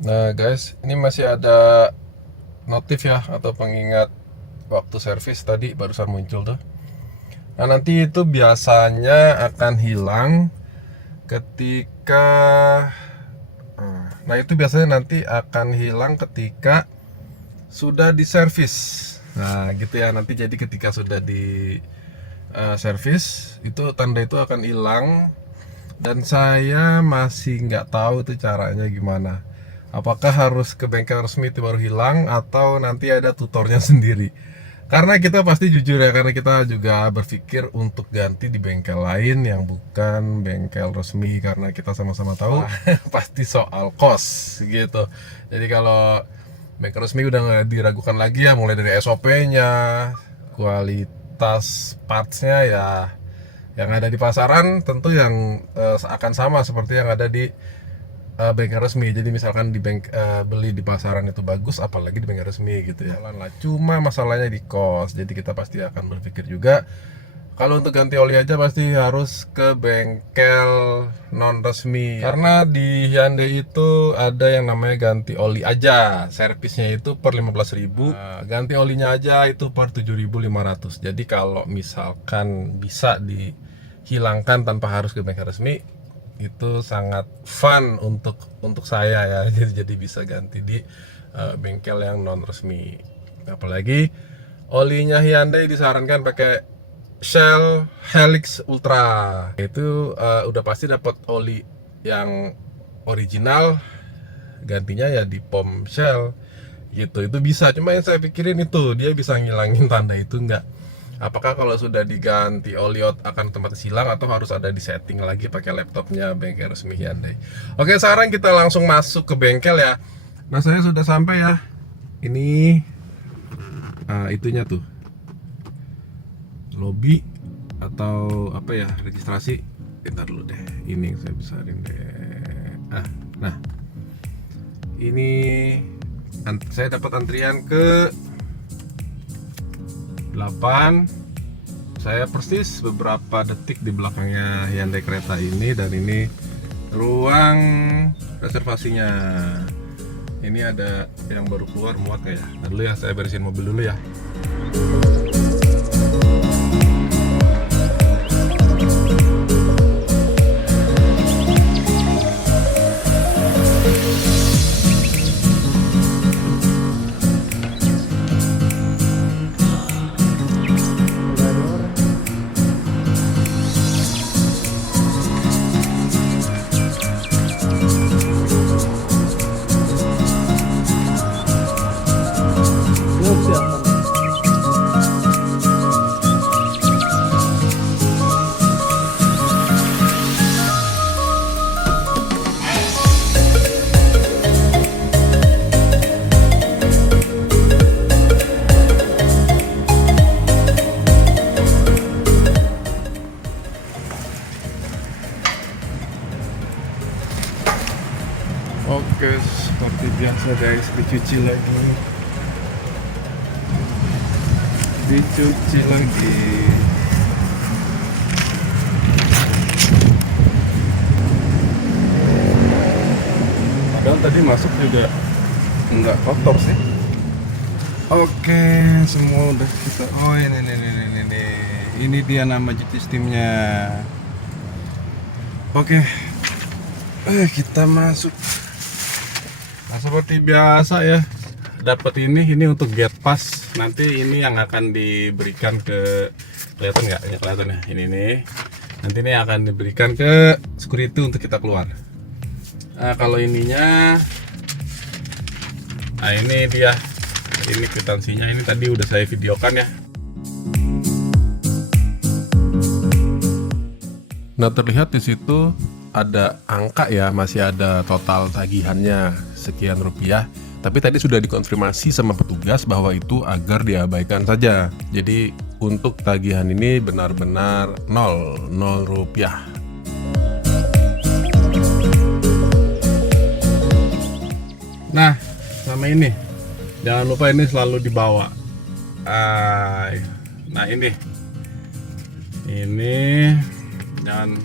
Nah guys, ini masih ada notif ya atau pengingat waktu servis tadi barusan muncul tuh. Nah nanti itu biasanya akan hilang ketika Nah itu biasanya nanti akan hilang ketika sudah diservis. Nah gitu ya, nanti jadi ketika sudah di servis itu tanda itu akan hilang. Dan saya masih nggak tahu tuh caranya gimana. Apakah harus ke bengkel resmi itu baru hilang atau nanti ada tutornya sendiri? Karena kita pasti jujur ya, karena kita juga berpikir untuk ganti di bengkel lain yang bukan bengkel resmi, karena kita sama-sama tahu pasti soal kos gitu. Jadi kalau bengkel resmi udah nggak diragukan lagi ya, mulai dari SOP-nya, kualitas parts-nya ya, yang ada di pasaran tentu yang akan sama seperti yang ada di bengkel resmi. Jadi misalkan beli di pasaran itu bagus, apalagi di bengkel resmi gitu ya. Cuma masalahnya di kos. Jadi kita pasti akan berpikir juga kalau untuk ganti oli aja pasti harus ke bengkel non resmi. Karena di Hyundai itu ada yang namanya ganti oli aja. Servisnya itu per 15.000, ganti olinya aja itu per 7.500. Jadi kalau misalkan bisa dihilangkan tanpa harus ke bengkel resmi, itu sangat fun untuk saya ya. Jadi bisa ganti di bengkel yang non resmi. Apalagi olinya Hyundai disarankan pakai Shell Helix Ultra. Itu udah pasti dapat oli yang original, gantinya ya di pom Shell gitu. Itu bisa, cuma yang saya pikirin itu dia bisa ngilangin tanda itu enggak. Apakah kalau sudah diganti oli akan otomatis hilang atau harus ada di setting lagi pakai laptopnya bengkel resmi Hyundai. Oke, sekarang kita langsung masuk ke bengkel ya. Nah, saya sudah sampai ya. Ini itunya tuh, lobby atau apa ya, registrasi. Bentar dulu deh, ini saya besarin deh. Nah, ini saya dapat antrian ke 8. Saya persis beberapa detik di belakangnya Hyundai Creta ini, dan ini ruang reservasinya. Ini ada yang baru keluar, muat nggak ya? Nah, dulu ya, saya beresin mobil dulu ya. Oke, seperti biasa guys, dicuci lagi. Padahal tadi masuk juga nggak kotor sih. Oke, semua udah kita. Oh, ini dia nama cuci steamnya. Oke, kita masuk. Nah, seperti biasa ya, dapat ini untuk gate pass. Nanti ini yang akan diberikan ke, kelihatan nggak? Ya, kelihatan ya. Ini nih. Nanti ini akan diberikan ke security untuk kita keluar. Nah, kalau ininya, nah ini dia. Ini kwitansinya, ini tadi udah saya videokan ya. Nah, terlihat di situ ada angka ya, masih ada total tagihannya sekian rupiah. Tapi tadi sudah dikonfirmasi sama petugas bahwa itu agar diabaikan saja. Jadi untuk tagihan ini benar-benar 0 rupiah. Nah, sama ini, jangan lupa ini selalu dibawa. Nah ini jangan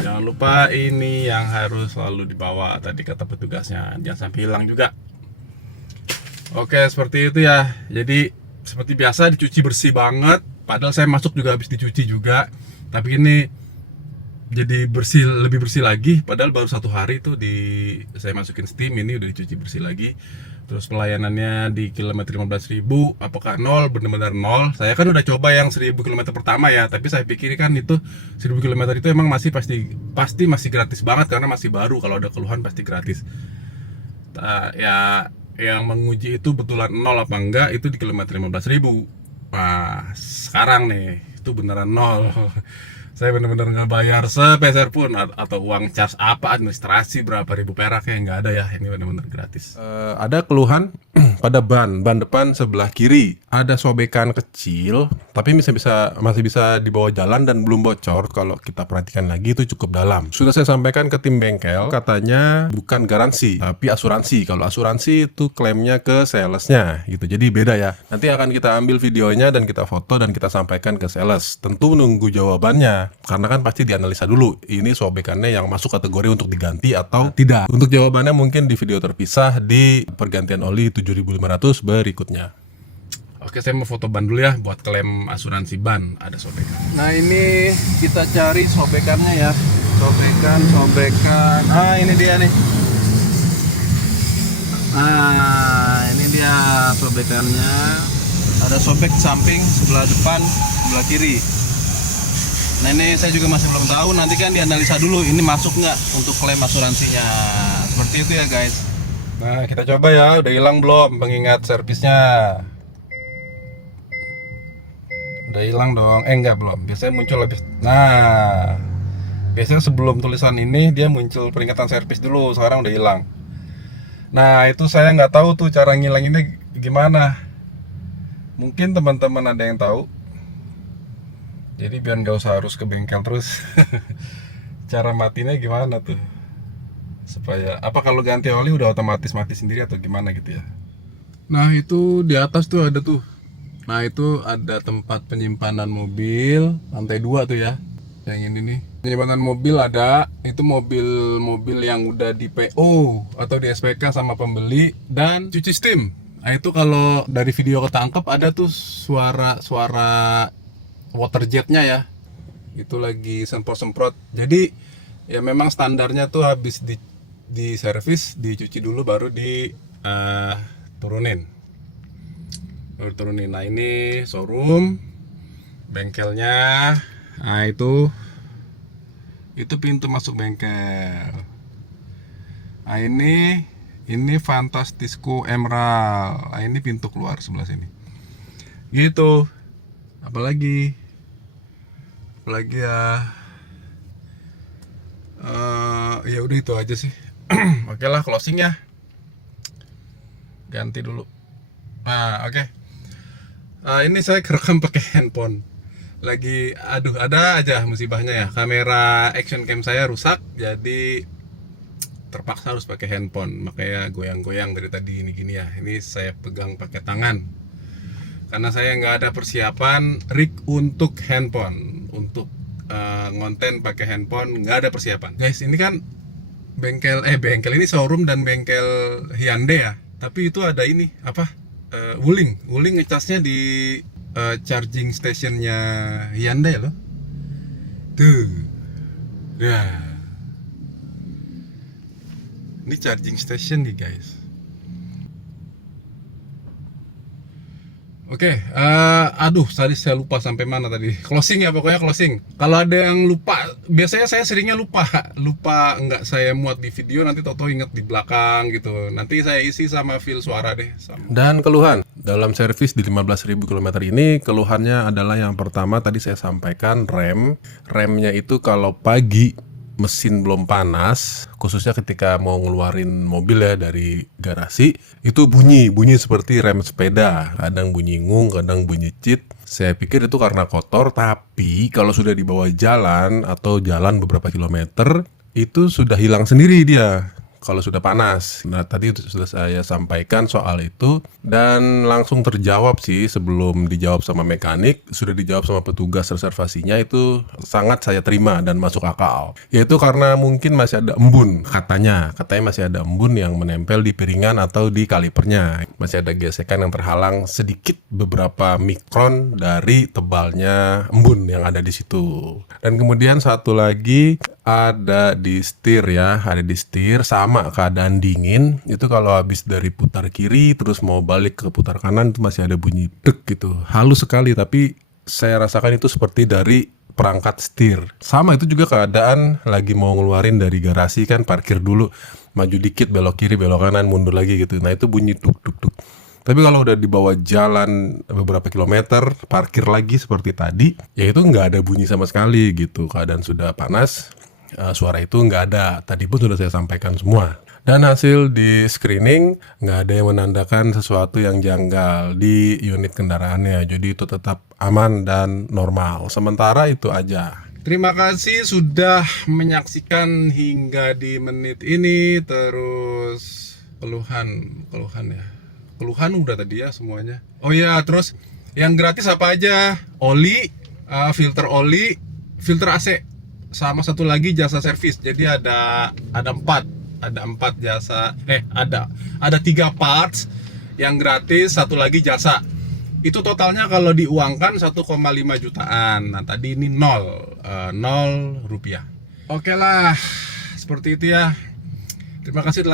Jangan lupa ini yang harus selalu dibawa, tadi kata petugasnya, jangan sampai hilang juga. Oke, seperti itu ya. Jadi seperti biasa dicuci bersih banget. Padahal saya masuk juga habis dicuci juga. Tapi ini jadi bersih, lebih bersih lagi. Padahal baru 1 hari tuh saya masukin steam, ini udah dicuci bersih lagi. Terus pelayanannya di kilometer 15.000, apakah nol? Bener-bener nol. Saya kan udah coba yang 1000 km pertama ya, tapi saya pikir kan itu 1000 km itu emang masih pasti masih gratis banget karena masih baru. Kalau ada keluhan pasti gratis. Ya yang menguji itu betulan nol apa enggak itu di kilometer 15.000. Nah, sekarang nih itu beneran nol. Saya bener-bener nggak bayar sepeser pun, atau uang charge apa, administrasi berapa ribu perak, ya nggak ada ya. Ini bener-bener gratis. Ada keluhan pada ban depan sebelah kiri ada sobekan kecil, tapi masih bisa dibawa jalan dan belum bocor. Kalau kita perhatikan lagi itu cukup dalam. Sudah saya sampaikan ke tim bengkel, katanya bukan garansi tapi asuransi. Kalau asuransi itu klaimnya ke salesnya gitu, jadi beda ya. Nanti akan kita ambil videonya dan kita foto dan kita sampaikan ke sales. Tentu nunggu jawabannya, karena kan pasti dianalisa dulu ini sobekannya yang masuk kategori untuk diganti atau tidak. Untuk jawabannya mungkin di video terpisah di pergantian oli 7.500 berikutnya. Oke, saya mau foto ban dulu ya buat klaim asuransi ban ada sobekan. Nah, ini kita cari sobekannya ya. Sobekan. Ah, ini dia nih. Nah, ini dia sobekannya. Ada sobek samping, sebelah depan, sebelah kiri. Nah, ini saya juga masih belum tahu, nanti kan dianalisa dulu ini masuk nggak untuk klaim asuransinya. Seperti itu ya guys. Nah, kita coba ya, udah hilang belum pengingat servisnya? Udah hilang dong. Enggak, belum. Biasanya muncul habis. Nah, biasanya sebelum tulisan ini dia muncul peringatan servis dulu. Sekarang udah hilang. Nah, itu saya nggak tahu tuh cara ngilanginnya gimana. Mungkin teman-teman ada yang tahu. Jadi biar nggak usah harus ke bengkel terus. Cara matinya gimana tuh? Supaya apa, kalau ganti oli udah otomatis mati sendiri atau gimana gitu ya? Nah, itu di atas tuh ada tuh. Nah, itu ada tempat penyimpanan mobil, lantai 2 tuh ya. Yang ini nih. Penyimpanan mobil ada, itu mobil yang udah di PO atau di SPK sama pembeli dan cuci steam. Nah, itu kalau dari video ketangkep ada tuh suara water jetnya ya, itu lagi semprot. Jadi ya memang standarnya tuh habis di servis dicuci dulu baru turunin. Nah, ini showroom bengkelnya. Nah, itu pintu masuk bengkel. Nah, ini Fantastisco Emerald. Nah, ini pintu keluar sebelah sini gitu. Apalagi ya, ya udah itu aja sih. Oke lah, closing ya, ganti dulu. Nah, oke. Ini saya kerekam pakai handphone. Lagi ada aja musibahnya ya, kamera action cam saya rusak, jadi terpaksa harus pakai handphone, makanya goyang-goyang dari tadi gini ya. Ini saya pegang pakai tangan karena saya nggak ada persiapan rig untuk handphone, untuk ngonten pakai handphone nggak ada persiapan guys. Ini kan bengkel ini showroom dan bengkel Hyundai ya, tapi itu ada ini apa, Wuling ngecasnya di charging stationnya Hyundai loh tuh ya. Ini charging station nih guys. Oke, tadi saya lupa sampai mana tadi. Closing ya, pokoknya closing. Kalau ada yang lupa, biasanya saya seringnya lupa nggak saya muat di video, nanti toto inget di belakang gitu. Nanti saya isi sama file suara deh. Dan keluhan dalam servis di 15.000 km ini, keluhannya adalah yang pertama tadi saya sampaikan, remnya itu kalau pagi mesin belum panas, khususnya ketika mau ngeluarin mobil ya dari garasi, itu bunyi seperti rem sepeda. Kadang bunyi ngung, kadang bunyi cit. Saya pikir itu karena kotor, tapi kalau sudah dibawa jalan atau jalan beberapa kilometer, itu sudah hilang sendiri dia. kalau sudah panas. Nah, tadi sudah saya sampaikan soal itu dan langsung terjawab sih sebelum dijawab sama mekanik, sudah dijawab sama petugas reservasinya, itu sangat saya terima dan masuk akal. Yaitu karena mungkin masih ada embun, katanya masih ada embun yang menempel di piringan atau di kalipernya. Masih ada gesekan yang terhalang sedikit beberapa mikron dari tebalnya embun yang ada di situ. Dan kemudian satu lagi ada di setir ya, ada di setir sama keadaan dingin. Itu kalau habis dari putar kiri terus mau balik ke putar kanan itu masih ada bunyi dek gitu. Halus sekali, tapi saya rasakan itu seperti dari perangkat setir. Sama itu juga keadaan lagi mau ngeluarin dari garasi kan, parkir dulu, maju dikit belok kiri belok kanan mundur lagi gitu. Nah itu bunyi duk duk duk. Tapi kalau udah dibawa jalan beberapa kilometer, parkir lagi seperti tadi, ya itu nggak ada bunyi sama sekali gitu. Keadaan sudah panas, suara itu nggak ada. Tadi pun sudah saya sampaikan semua. Dan hasil di screening nggak ada yang menandakan sesuatu yang janggal di unit kendaraannya. Jadi itu tetap aman dan normal. Sementara itu aja. Terima kasih sudah menyaksikan hingga di menit ini. Terus keluhan ya. Keluhan udah tadi ya semuanya. Oh iya, terus yang gratis apa aja? Oli, filter oli, filter AC, sama satu lagi jasa servis. Jadi ada empat jasa. Ada 3 parts yang gratis, satu lagi jasa. Itu totalnya kalau diuangkan 1,5 jutaan. Nah tadi ini 0 rupiah. Oke lah, seperti itu ya. Terima kasih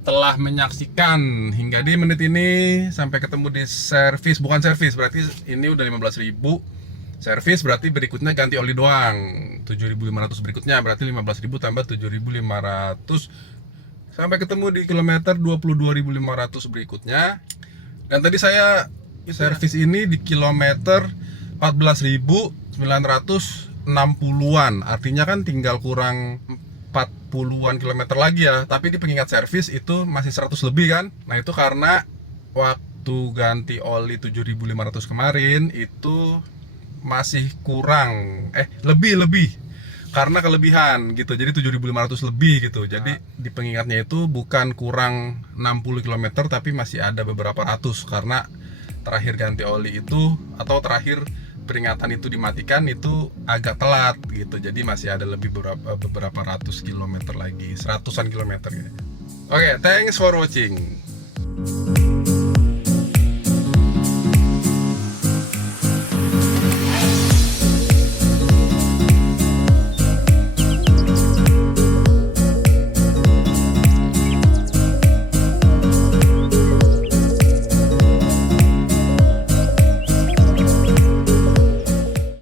telah menyaksikan hingga di menit ini. Sampai ketemu di servis, bukan servis berarti ini udah 15.000. Servis berarti berikutnya ganti oli doang. 7.500 berikutnya berarti 15.000 tambah 7.500. Sampai ketemu di kilometer 22.500 berikutnya. Dan tadi saya servis ini di kilometer 14.960-an. Artinya kan tinggal kurang 40-an kilometer lagi ya. Tapi di pengingat servis itu masih 100 lebih kan. Nah itu karena waktu ganti oli 7.500 kemarin itu masih kurang, lebih karena kelebihan gitu. Jadi 7.500 lebih gitu. Jadi di pengingatnya itu bukan kurang 60 km tapi masih ada beberapa ratus, karena terakhir ganti oli itu atau terakhir peringatan itu dimatikan itu agak telat gitu. Jadi masih ada lebih beberapa ratus kilometer lagi, seratusan kilometer ya. Oke, thanks for watching.